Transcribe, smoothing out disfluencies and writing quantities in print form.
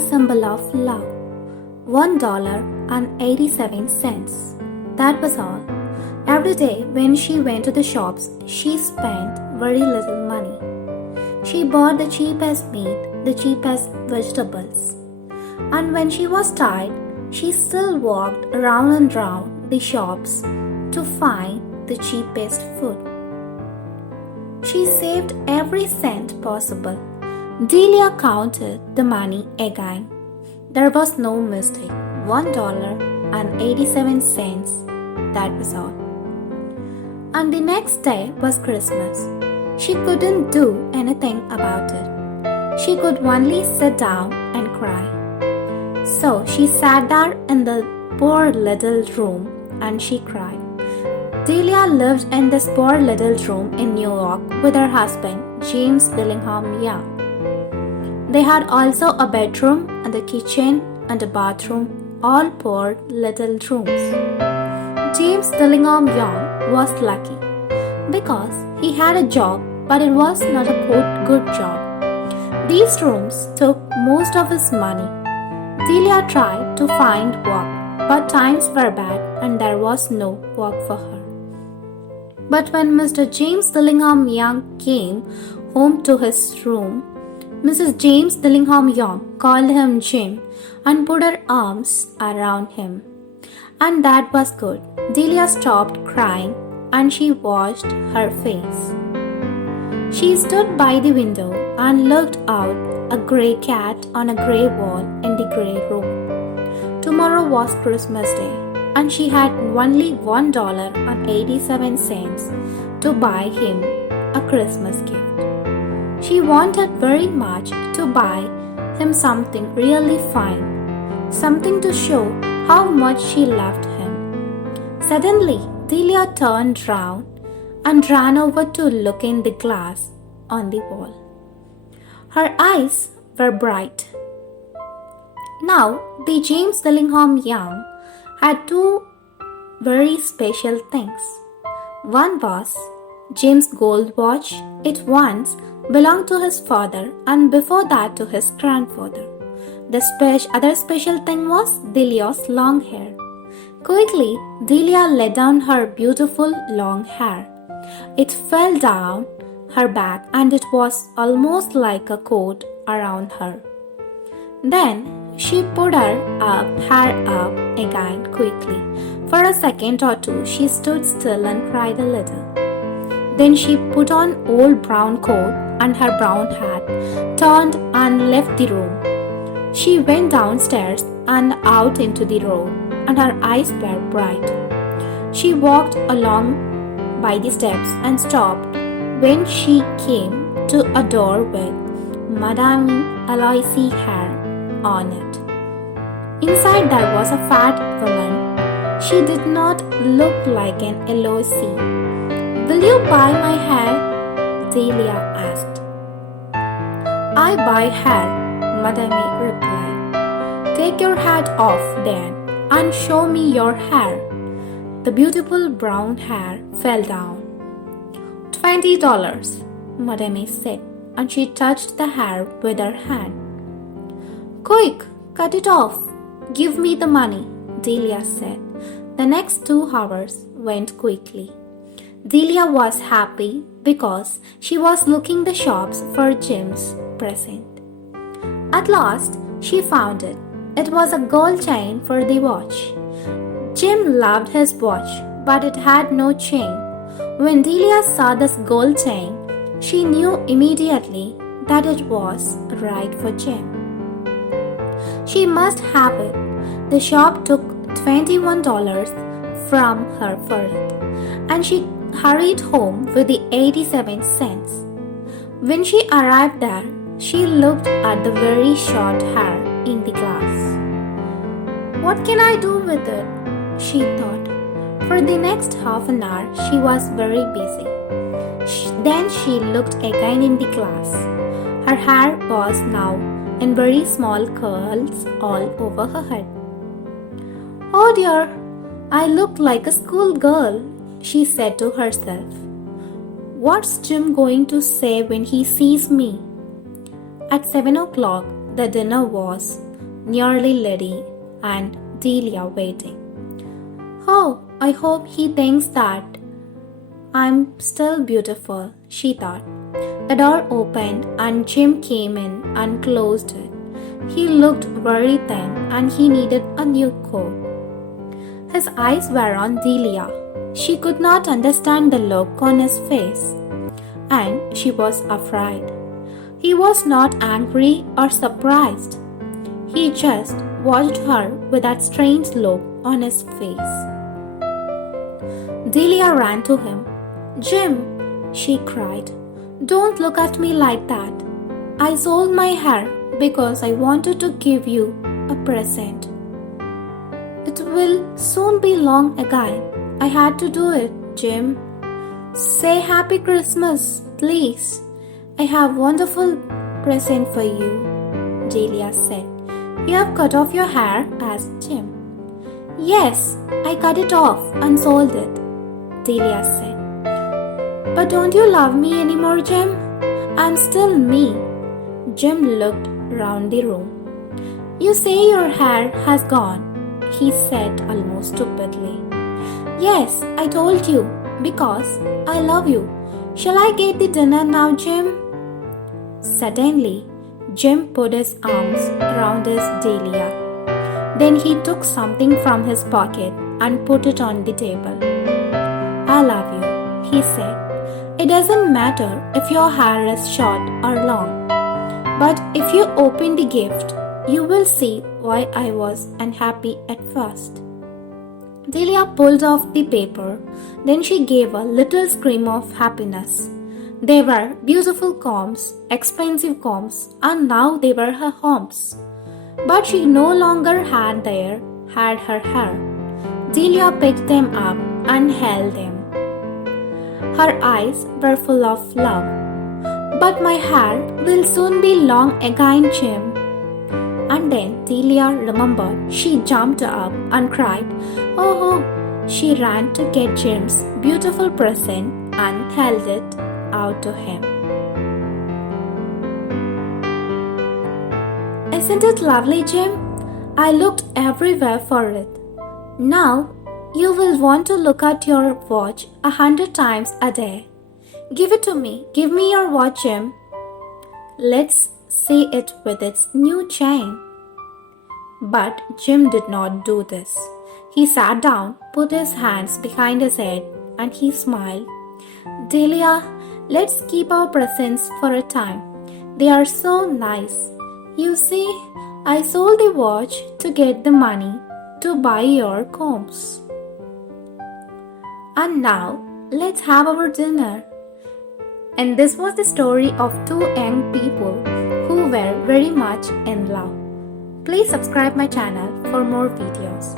symbol of love. $1.87. That was all. Every day when she went to the shops, she spent very little money. She bought the cheapest meat, the cheapest vegetables. And when she was tired, she still walked round and round the shops to find the cheapest food. She saved every cent possible. Delia counted the money again. There was no mistake. $1.87. That was all. And the next day was Christmas. She couldn't do anything about it. She could only sit down and cry. So she sat there in the poor little room and she cried. Delia lived in this poor little room in New York with her husband, James Dillingham Young. They had also a bedroom and a kitchen and a bathroom, all poor little rooms. James Dillingham Young was lucky because he had a job, but it was not a good job. These rooms took most of his money. Delia tried to find work, but times were bad and there was no work for her. But when Mr. James Dillingham Young came home to his room, Mrs. James Dillingham Young called him Jim and put her arms around him. And that was good. Delia stopped crying and she washed her face. She stood by the window and looked out a grey cat on a grey wall in the grey room. Tomorrow was Christmas Day and she had only $1.87 to buy him a Christmas gift. She wanted very much to buy him something really fine, something to show how much she loved him. Suddenly, Delia turned round and ran over to look in the glass on the wall. Her eyes were bright. Now, the James Dillingham Young had two very special things. One was Jim's gold watch. It once belonged to his father and before that to his grandfather. The other special thing was Delia's long hair. Quickly, Delia let down her beautiful long hair. It fell down her back and it was almost like a coat around her. Then she put her hair up again quickly. For a second or two, she stood still and cried a little. Then she put on old brown coat and her brown hat, turned and left the room. She went downstairs and out into the road, and her eyes were bright. She walked along by the steps and stopped when she came to a door with Madame Aloysie hair on it. Inside there was a fat woman. She did not look like an Aloysie. "Will you buy my hair?" Delia asked. "I buy hair," Madame replied. "Take your hat off then and show me your hair." The beautiful brown hair fell down. $20, Madame said, and she touched the hair with her hand. "Quick, cut it off. Give me the money," Delia said. The next 2 hours went quickly. Delia was happy because she was looking the shops for Jim's present. At last, she found it. It was a gold chain for the watch. Jim loved his watch, but it had no chain. When Delia saw this gold chain, she knew immediately that it was right for Jim. She must have it. The shop took $21 from her for it, and she hurried home with the 87 cents. When she arrived there, she looked at the very short hair in the glass. "What can I do with it?" she thought. For the next half an hour, she was very busy. Then she looked again in the glass. Her hair was now in very small curls all over her head. "Oh dear, I look like a schoolgirl," she said to herself. "What's Jim going to say when he sees me?" At 7 o'clock, the dinner was nearly Liddy and Delia waiting. Oh, I hope he thinks that I'm still beautiful, she thought. The door opened and Jim came in and closed it. He looked very thin and he needed a new coat. His eyes were on Delia. She could not understand the look on his face, and she was afraid. He was not angry or surprised. He just watched her with that strange look on his face. Delia ran to him. "Jim," she cried, "don't look at me like that. I sold my hair because I wanted to give you a present. It will soon be long again. I had to do it, Jim. Say Happy Christmas, please. I have a wonderful present for you," Delia said. "You have cut off your hair?" asked Jim. "Yes, I cut it off and sold it," Delia said. "But don't you love me anymore, Jim? I'm still me." Jim looked round the room. "You say your hair has gone," he said almost stupidly. "Yes, I told you, because I love you. Shall I get the dinner now, Jim?" Suddenly, Jim put his arms around his Delia. Then he took something from his pocket and put it on the table. "I love you," he said. "It doesn't matter if your hair is short or long. But if you open the gift, you will see why I was unhappy at first." Delia pulled off the paper. Then she gave a little scream of happiness. They were beautiful combs, expensive combs, and now they were her homes. But she no longer had her hair. Delia picked them up and held them. Her eyes were full of love. "But my hair will soon be long again, Jim." And then Delia remembered. She jumped up and cried, "Oh!" She ran to get Jim's beautiful present and held it out to him. "Isn't it lovely, Jim? I looked everywhere for it. Now you will want to look at your watch 100 times a day. Give it to me. Give me your watch, Jim. Let's see it with its new chain." But Jim did not do this. He sat down, put his hands behind his head, and he smiled. "Delia, let's keep our presents for a time. They are so nice. You see, I sold the watch to get the money to buy your combs. And now, let's have our dinner." And this was the story of two young people who were very much in love. Please subscribe my channel for more videos.